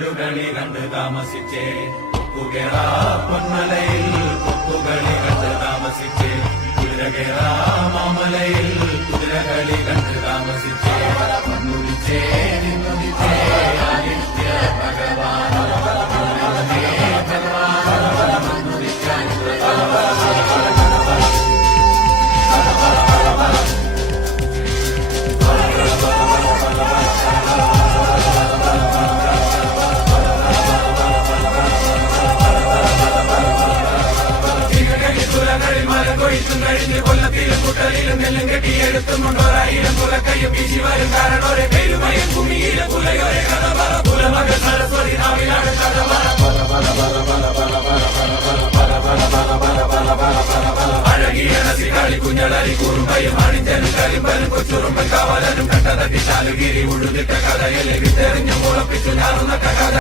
കളി കണ്ട് താമസിച്ചേ കൊക്കുകേറ പൊന്മലയിൽ കൊക്കുകളി കണ്ട് താമസിച്ചേ കുതിരകേറ മാമലയിൽ കുതിരകളി കണ്ട് താമസിച്ചേ വന്നുരിച്ചേ നിന്നുദിച്ചേ ആദിത്യ ഭഗവാൻ കൊല്ലത്തിലും കുട്ടലിലും നെല്ലും കെട്ടിയെടുത്തും കൊണ്ടോരായിരം കുലക്കയ്യും വീശി വരും കാരണോരെ പെരുമയും ഭൂമിയിലെ പുലയോരെ കഥ പറ പുലമകൾ സരസ്വതി നാവിലാണ് കഥ അഴകിയ നസികാളി കുഞ്ഞളരി കുറുമ്പയും അണിഞ്ചനും കരിമ്പനും കൊച്ചുറുമ്പൻ കാവലനും കണ്ടതട്ടി ചാലുകിരി ഉഴുതിട്ട കഥയിലെ വിത്തെറിഞ്ഞു മുളപ്പിച്ചു ഞാറുന്ന കഥ